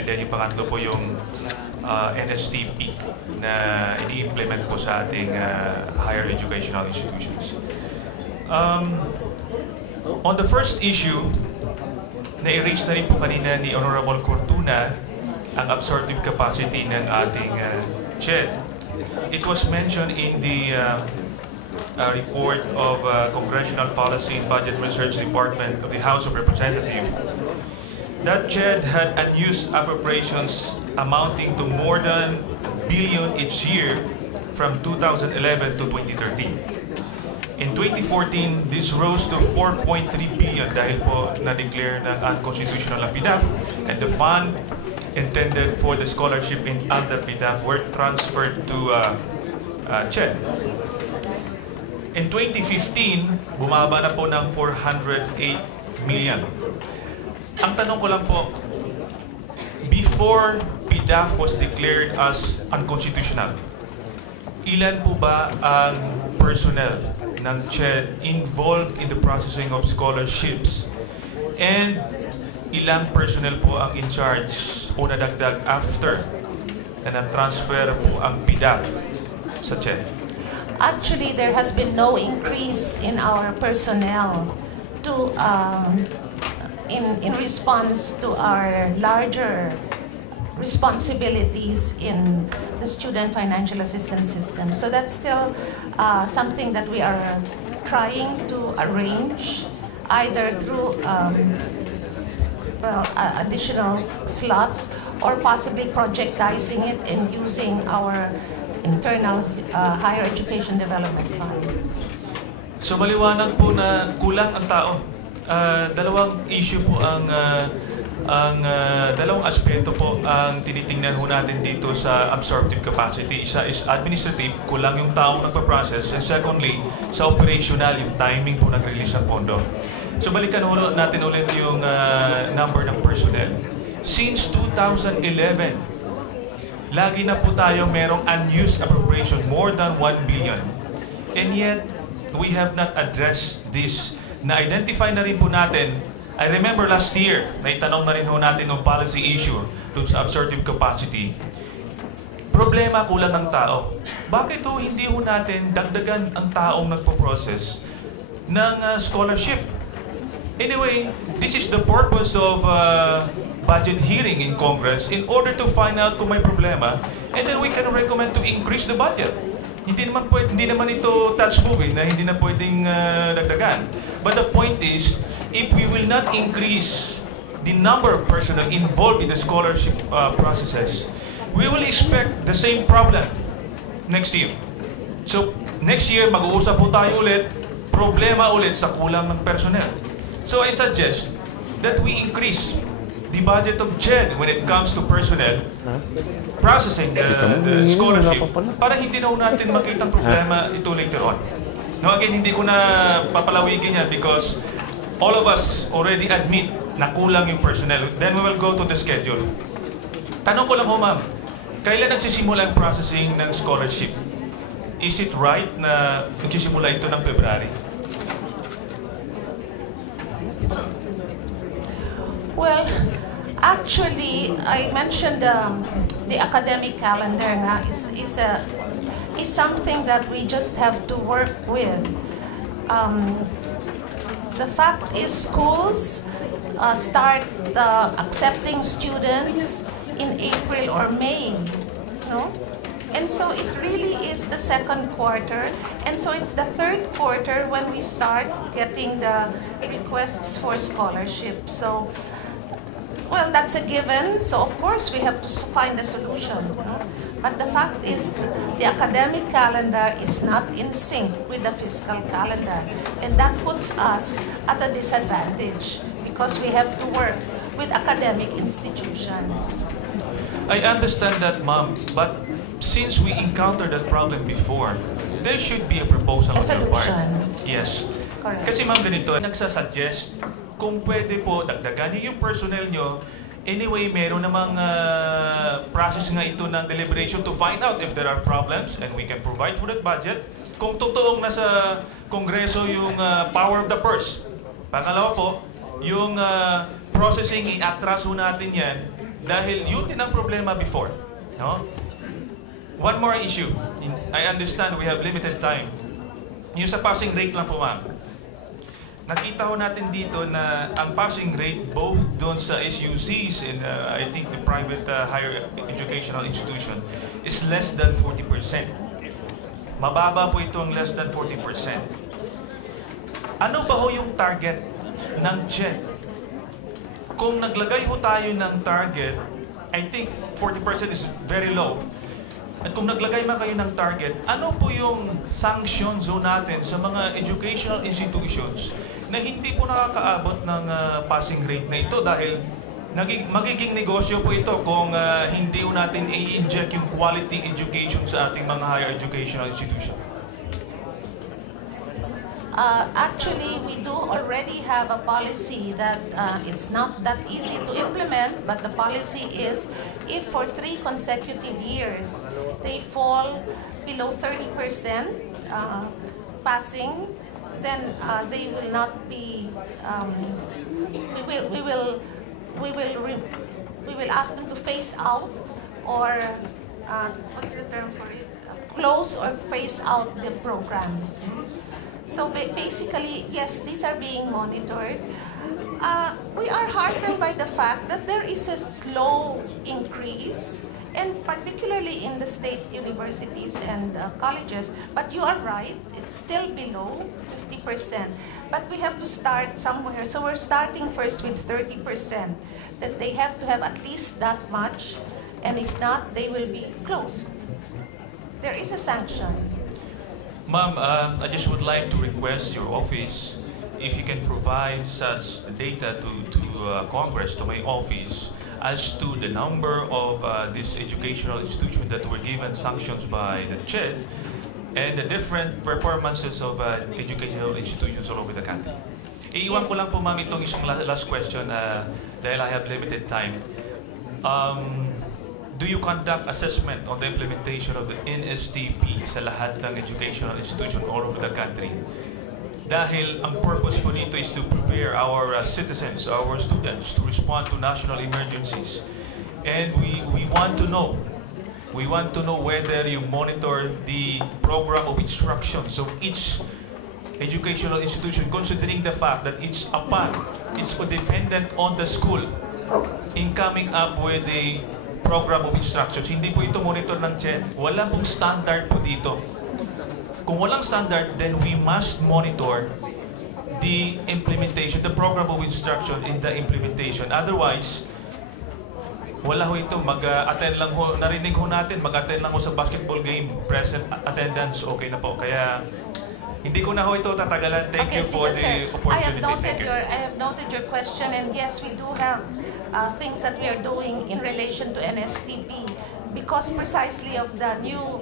And then yung pangatlo po yung NSTP na ini-implement po sa ating higher educational institutions. On the first issue, na-erase na rin po kanina ni Honorable Cortuna ang absorptive capacity ng ating CHED. It was mentioned in the report of Congressional Policy and Budget Research Department of the House of Representatives that CHED had unused appropriations amounting to more than $1 billion each year from 2011 to 2013. In 2014, this rose to 4.3 billion dahil po na-declare ng unconstitutional ang PDAF, and the fund intended for the scholarship in under PDAF were transferred to CHED. In 2015, bumaba na po ng 408 million. Ang tanong ko lang po, before PDAF was declared as unconstitutional, ilan po ba ang personnel ng CHED involved in the processing of scholarships? And ilang personnel po ang in charge o nadagdag after na na-transfer po ang PDAF sa CHED? Actually, there has been no increase in our personnel to in response to our larger responsibilities in the student financial assistance system. So that's still something that we are trying to arrange, either through additional slots or possibly projectizing it and using our internal higher education development fund. So maliwanag po na kulang ang tao. Dalawang issue po dalawang aspeto po ang tinitingnan ho natin dito sa absorptive capacity. Isa is administrative, kulang yung taong nagpa-process, and secondly, sa operational, yung timing po nag-release ng pondo. So balikan natin ulit yung number ng personnel. Since 2011, lagi na po tayo merong unused appropriation, more than 1 billion. And yet, we have not addressed this. Na-identify na rin po natin. I remember last year, naitanong na rin ho natin ng policy issue dun sa absorptive capacity. Problema, kulang ng tao. Bakit ho hindi ho natin dagdagan ang taong nagpo-process ng scholarship? Anyway, this is the purpose of budget hearing in Congress in order to find out kung may problema, and then we can recommend to increase the budget. Hindi naman ito touch movie na hindi na pwedeng dagdagan. But the point is, if we will not increase the number of personnel involved in the scholarship processes, we will expect the same problem next year. So, next year, mag-uusap po tayo ulit, problema ulit sa kulang ng personnel. So, I suggest that we increase the budget of CHED when it comes to personnel processing the scholarship para hindi na natin makita ang problema ito later on. Now again, hindi ko na papalawigin yan because all of us already admit na kulang yung personnel. Then we will go to the schedule. Tanong ko lang ho, ma'am, kailan nagsisimula ang processing ng scholarship? Is it right na nagsisimula ito ng February? Well, actually, I mentioned the academic calendar nga is something that we just have to work with. The fact is, schools start accepting students in April or May, no? And so it really is the second quarter, and so it's the third quarter when we start getting the requests for scholarships. So, well, that's a given. So of course we have to find a solution. No? But the fact is, the academic calendar is not in sync with the fiscal calendar, and that puts us at a disadvantage because we have to work with academic institutions. I understand that, ma'am, but since we encountered that problem before, there should be a proposal on your part. Yes. Correct. Kasi ma'am, ganito, nagsasuggest kung pwede po dagdagan yung personnel nyo. Anyway, meron namang process nga ito ng deliberation to find out if there are problems, and we can provide for that budget. Kung totoong nasa Kongreso yung power of the purse. Pangalawa po, yung processing, i-atras natin yan Dahil yun din ang problema before. No? One more issue. I understand we have limited time. Yung sa passing rate lang po, ma'am. Nakita ho natin dito na ang passing rate both doon sa SUCs and I think the private higher educational institution is less than 40%. Mababa po itong less than 40%. Ano ba ho yung target ng CHED? Kung naglagay ho tayo ng target, I think 40% is very low. At kung naglagay man kayo ng target, ano po yung sanctions ho natin sa mga educational institutions na hindi po nakakaabot ng passing rate na ito dahil magiging negosyo po ito kung hindi po natin i-inject yung quality education sa ating mga higher educational institution. Actually, we do already have a policy that it's not that easy to implement, but the policy is if for 3 consecutive years they fall below 30% passing, then they will not be. We will ask them to phase out or what's the term for it? Close or phase out the programs. So basically, yes, these are being monitored. We are heartened by the fact that there is a slow increase, and particularly in the state universities and colleges. But you are right, it's still below 50%. But we have to start somewhere. So we're starting first with 30%, that they have to have at least that much, and if not, they will be closed. There is a sanction. Ma'am, I just would like to request your office if you can provide such data to Congress, to my office, as to the number of these educational institutions that were given sanctions by the CHED and the different performances of educational institutions all over the country. Iiwan ko lang po, ma'am, itong isang last question dahil I have limited time. Do you conduct assessment on the implementation of the NSTP sa lahat ng educational institution all over the country? Dahil ang purpose po dito is to prepare our citizens, our students, to respond to national emergencies. And we want to know whether you monitor the program of instructions of each educational institution, considering the fact that it's dependent on the school in coming up with a program of instructions. Hindi po ito monitor ng CHED. Wala pong standard po dito. Kung walang standard, then we must monitor the implementation, the program of instruction in the implementation. Otherwise, wala ho ito. Mag-attend lang ho, narinig ho natin, mag-attend lang ho sa basketball game, present attendance, okay na po. Kaya, hindi ko na ho ito tatagalan. Thank you for the opportunity. I have noted your question, and yes, we do have things that we are doing in relation to NSTP because precisely of the new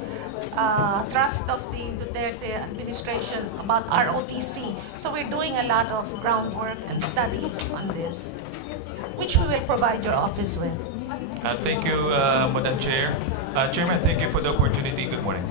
trust of the Duterte administration about ROTC. So we're doing a lot of groundwork and studies on this, which we will provide your office with. Thank you, Madam Chair. Chairman, thank you for the opportunity. Good morning.